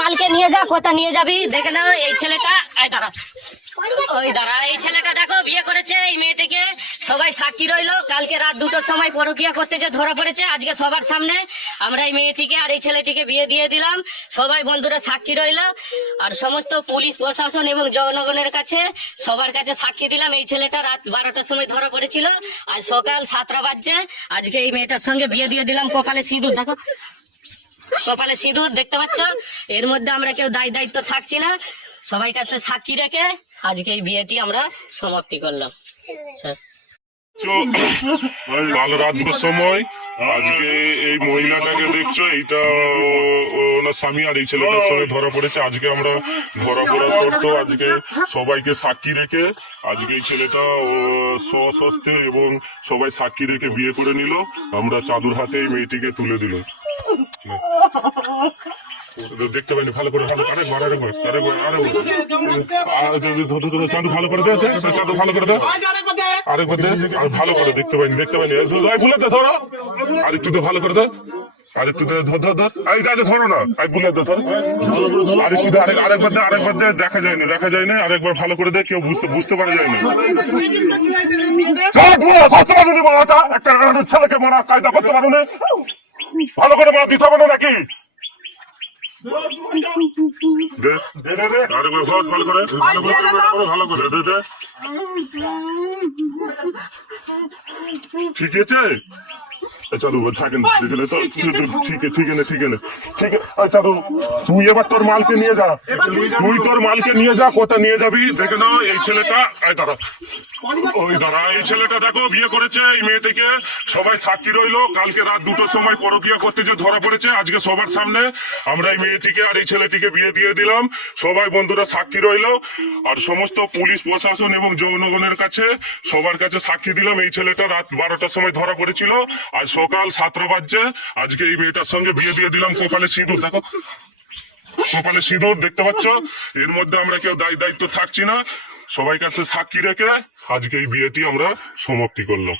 মালকে নিয়ে যা, কোথা নিয়ে যাবি। দেখে নাও এই ছেলেটা আয় দাঁড়া। ওই দাঁড়া, এই ছেলেটা দেখো, বিয়ে করেছে এই মেয়েটিকে। সবাই সাক্ষী রইল। কালকে রাত দুটোর সময় পরকিয়া করতে যে ধরা পড়েছে, আজকে সবার সামনে আমরা এই মেয়েটিকে আর এই ছেলেটিকে বিয়ে দিয়ে দিলাম। সবাই বন্ধুরা সাক্ষী রইল। আর সমস্ত পুলিশ, প্রশাসন এবং জনগণের কাছে সবার কাছে সাক্ষী দিলাম। এই ছেলেটা রাত বারোটার সময় ধরা পড়েছিল। আজ সকাল সাতটা বাজছে। আজকে এই মেয়েটার সঙ্গে বিয়ে দিয়ে দিলাম কপালে সিঁদুর। দেখো। কপালে সিঁদুর, দেখতে পাচ্ছ? এর মধ্যে আমরা কেউ দায় দায়িত্ব থাকছি না। সবাই কাছে সাক্ষী রেখে আজকে এই বিয়েটি আমরা সমাপ্তি করলাম। আচ্ছা। কাল রাত দুটোর সময়, আজকে এই মহিলাটাকে দেখছ, এইটা ওনার স্বামী আর এই ছেলেটার সঙ্গে ধরা পড়েছে। আজকে আমরা ধরা পড়া সত্ত্বেও আজকে সবাইকে সাক্ষী রেখে আজকে এই ছেলেটা স্বস্তে এবং সবাই সাক্ষী রেখে বিয়ে করে নিল। আমরা চাদুর হাতে এই মেয়েটিকে তুলে দিল। দেখতে পাইনি ভালো করে ভালো আর চাঁদু ভালো করে দে দে, চাঁদু ভালো করে দে আর ভালো করে দেখতে পাইনি দেখতে পাইনি দে ধরো আর একটু দে ভালো করে দে আর একটু ধর ধর ধর এই না দে ধর আর একটু দে আরেক- আরেকবার দে আরেকবার দে দেখা যায় না দেখা যায় না আরেকবার ভালো করে দে কেউ বুঝতে বুঝতে পারা যায় না একটা ছেলেকে মারা কায়দা করতে পারো না ভালো করে বলা দিতে হবে নাকি? দে দে ঠিক আছে? থাকেন ঠিক ঠিক আছে ঠিক আছে ঠিক আছে ঠিক আছে তো তুই এবার তোর মালকে নিয়ে যা। তুই তোর মালকে নিয়ে যা কোথা নিয়ে যাবি? দেখে নাও এই ছেলেটা দাঁড়া। ওই দাঁড়া এই ছেলেটা দেখো বিয়ে করেছে এই মেয়েটিকে সবাই সাক্ষী রইল কালকে রাত দুটোর সময় পরকিয়া করতে যে ধরা পড়েছে আজকে সবার সামনে। আমরা এই মেয়েটিকে আর এই ছেলেটিকে বিয়ে দিয়ে দিলাম। সবাই বন্ধুরা সাক্ষী রইল। আর সমস্ত পুলিশ প্রশাসন এবং জনগণের কাছে সবার কাছে সাক্ষী দিলাম। এই ছেলেটা রাত বারোটার সময় ধরা পড়েছিল। আজ সকাল সাতটা বাজছে। আজকে এই মেয়েটার সঙ্গে বিয়ে দিয়ে দিলাম কপালে সিঁদুর দেখো। কপালে সিঁদুর দেখতে পাচ্ছ? এর মধ্যে আমরা কেউ দায় দায়িত্ব থাকছি না। সবাই কাছে সাক্ষী রেখে আজকে এই বিয়েটি আমরা সমাপ্তি করলাম।